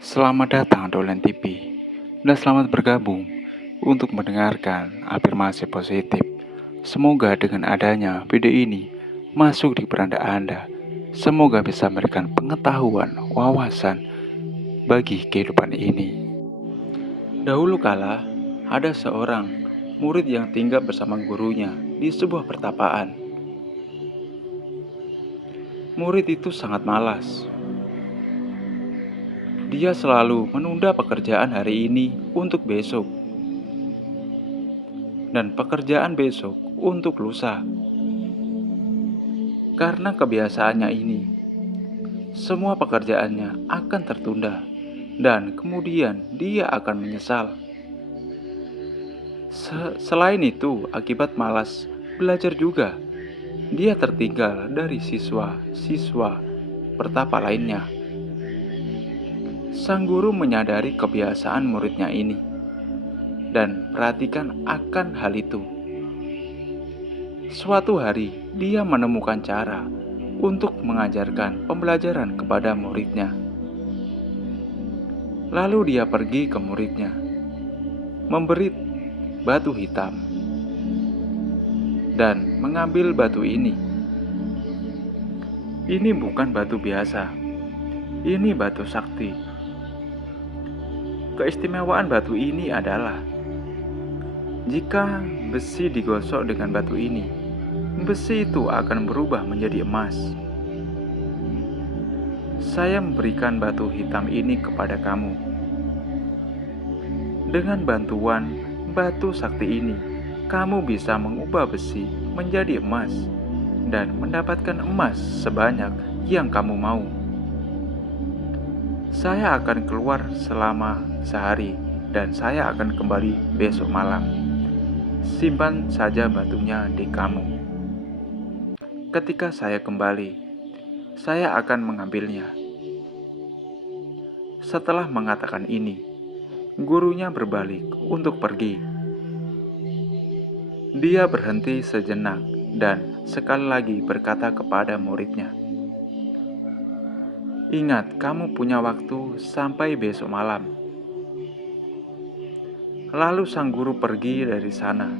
Selamat datang Dolan TV dan selamat bergabung untuk mendengarkan afirmasi positif. Semoga dengan adanya video ini masuk di beranda Anda, semoga bisa memberikan pengetahuan, wawasan bagi kehidupan ini. Dahulu kala, ada seorang murid yang tinggal bersama gurunya di sebuah pertapaan. Murid itu sangat malas. Dia selalu menunda pekerjaan hari ini untuk besok dan pekerjaan besok untuk lusa. Karena kebiasaannya ini, semua pekerjaannya akan tertunda dan kemudian dia akan menyesal. Selain itu, akibat malas belajar juga, dia tertinggal dari siswa-siswa pertapa lainnya. Sang guru menyadari kebiasaan muridnya ini dan perhatikan akan hal itu. Suatu hari, dia menemukan cara untuk mengajarkan pembelajaran kepada muridnya. Lalu dia pergi ke muridnya, memberi batu hitam, dan mengambil batu ini. Ini bukan batu biasa, ini batu sakti. Keistimewaan batu ini adalah jika besi digosok dengan batu ini, besi itu akan berubah menjadi emas. Saya memberikan batu hitam ini kepada kamu. Dengan bantuan batu sakti ini, kamu bisa mengubah besi menjadi emas dan mendapatkan emas sebanyak yang kamu mau. Saya akan keluar selama sehari dan saya akan kembali besok malam. Simpan saja batunya di kamu. Ketika saya kembali, saya akan mengambilnya. Setelah mengatakan ini, gurunya berbalik untuk pergi. Dia berhenti sejenak dan sekali lagi berkata kepada muridnya, "Ingat, kamu punya waktu sampai besok malam." Lalu sang guru pergi dari sana.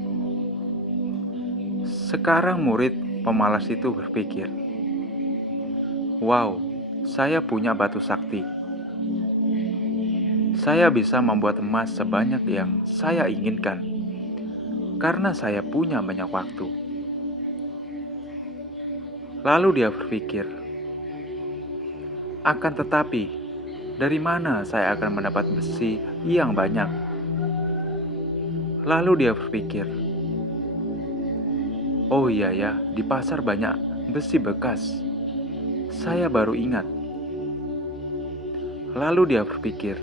Sekarang murid pemalas itu berpikir, "Wow, saya punya batu sakti. Saya bisa membuat emas sebanyak yang saya inginkan karena saya punya banyak waktu." Lalu dia berpikir, "Akan tetapi, dari mana saya akan mendapat besi yang banyak?" Lalu dia berpikir, "Oh iya ya, di pasar banyak besi bekas. Saya baru ingat." Lalu dia berpikir,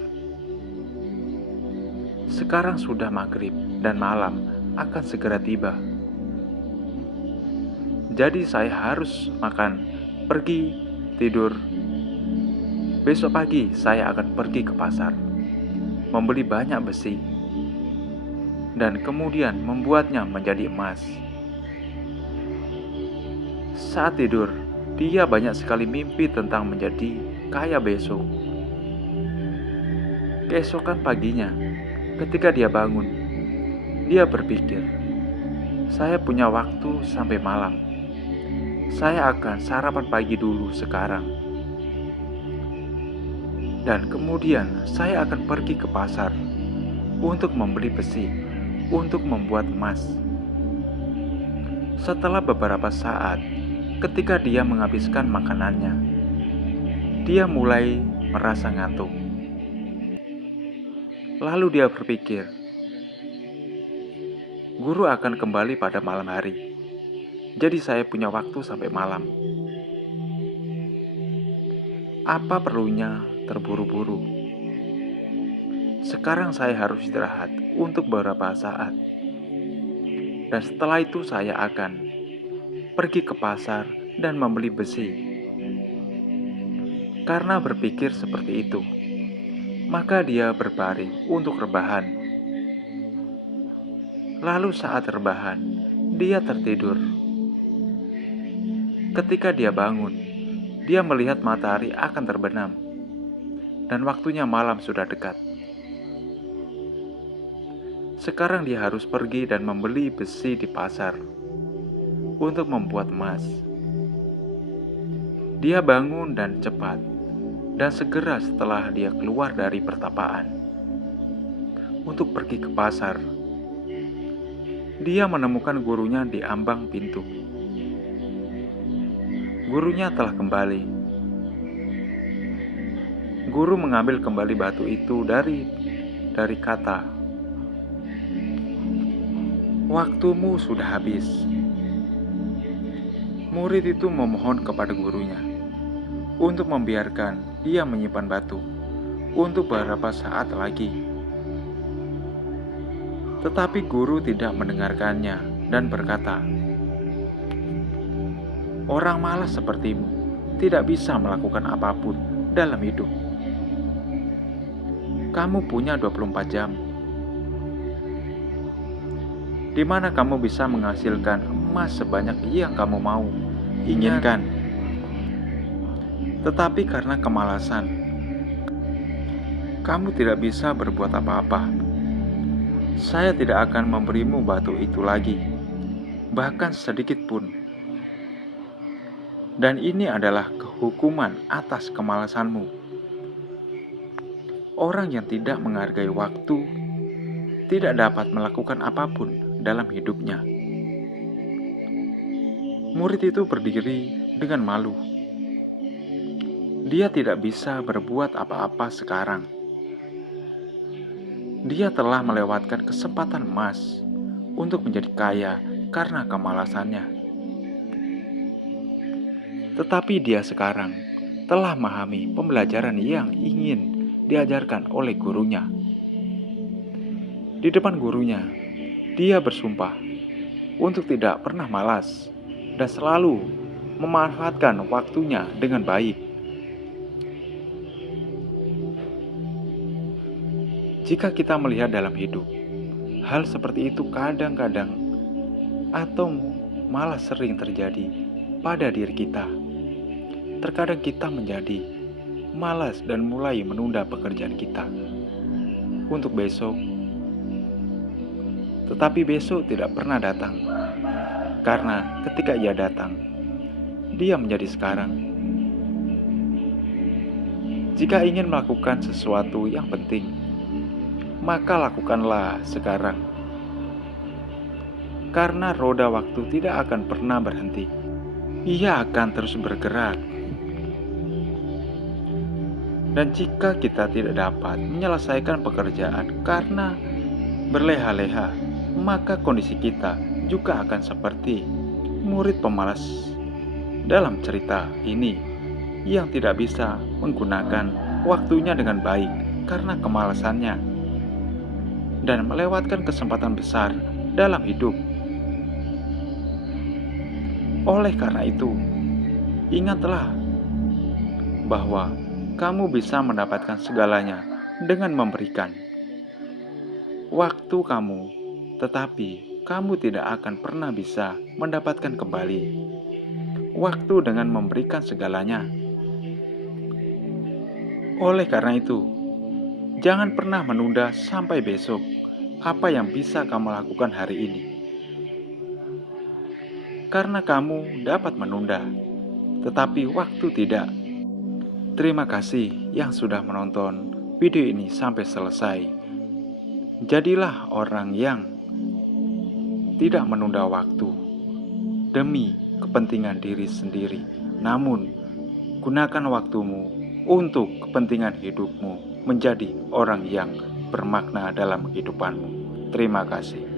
"Sekarang sudah maghrib dan malam akan segera tiba. Jadi saya harus makan, pergi, tidur. Besok pagi saya akan pergi ke pasar, membeli banyak besi, dan kemudian membuatnya menjadi emas." Saat tidur, dia banyak sekali mimpi tentang menjadi kaya besok. Keesokan paginya, ketika dia bangun, dia berpikir, "Saya punya waktu sampai malam. Saya akan sarapan pagi dulu sekarang. Dan kemudian saya akan pergi ke pasar untuk membeli besi, untuk membuat emas." Setelah beberapa saat, ketika dia menghabiskan makanannya, dia mulai merasa ngantuk. Lalu dia berpikir, "Guru akan kembali pada malam hari. Jadi saya punya waktu sampai malam. Apa perlunya terburu-buru? Sekarang saya harus istirahat untuk beberapa saat. Dan setelah itu saya akan pergi ke pasar dan membeli besi." Karena berpikir seperti itu, maka dia berbaring untuk rebahan. Lalu saat rebahan, dia tertidur. Ketika dia bangun, dia melihat matahari akan terbenam. dan waktunya malam sudah dekat. Sekarang dia harus pergi dan membeli besi di pasar untuk membuat emas. Dia bangun dan cepat, dan segera setelah dia keluar dari pertapaan untuk pergi ke pasar, dia menemukan gurunya di ambang pintu. Gurunya telah kembali. Guru mengambil kembali batu itu dari kata, "Waktumu sudah habis." Murid itu memohon kepada gurunya untuk membiarkan dia menyimpan batu untuk beberapa saat lagi. Tetapi guru tidak mendengarkannya dan berkata, "Orang malas sepertimu tidak bisa melakukan apapun dalam hidup. Kamu punya 24 jam. Di mana kamu bisa menghasilkan emas sebanyak yang kamu mau, inginkan. Tetapi karena kemalasan, kamu tidak bisa berbuat apa-apa. Saya tidak akan memberimu batu itu lagi, bahkan sedikit pun. Dan ini adalah kehukuman atas kemalasanmu." Orang yang tidak menghargai waktu tidak dapat melakukan apapun dalam hidupnya. Murid itu berdiri dengan malu. Dia tidak bisa berbuat apa-apa sekarang. Dia telah melewatkan kesempatan emas untuk menjadi kaya karena kemalasannya. Tetapi dia sekarang telah memahami pembelajaran yang ingin diajarkan oleh gurunya. Di depan gurunya, dia bersumpah untuk tidak pernah malas dan selalu memanfaatkan waktunya dengan baik. Jika kita melihat dalam hidup, hal seperti itu kadang-kadang atau malah sering terjadi pada diri kita. Terkadang kita menjadi malas dan mulai menunda pekerjaan kita untuk besok. Tetapi besok tidak pernah datang, karena ketika ia datang, dia menjadi sekarang. Jika ingin melakukan sesuatu yang penting, maka lakukanlah sekarang. Karena roda waktu tidak akan pernah berhenti. Ia akan terus bergerak. Dan jika kita tidak dapat menyelesaikan pekerjaan karena berleha-leha, maka kondisi kita juga akan seperti murid pemalas dalam cerita ini yang tidak bisa menggunakan waktunya dengan baik karena kemalasannya dan melewatkan kesempatan besar dalam hidup. Oleh karena itu, ingatlah bahwa kamu bisa mendapatkan segalanya dengan memberikan waktu kamu, tetapi kamu tidak akan pernah bisa mendapatkan kembali waktu dengan memberikan segalanya. Oleh karena itu, jangan pernah menunda sampai besok apa yang bisa kamu lakukan hari ini. Karena kamu dapat menunda, tetapi waktu tidak. Terima kasih yang sudah menonton video ini sampai selesai. Jadilah orang yang tidak menunda waktu demi kepentingan diri sendiri, namun gunakan waktumu untuk kepentingan hidupmu menjadi orang yang bermakna dalam kehidupanmu. Terima kasih.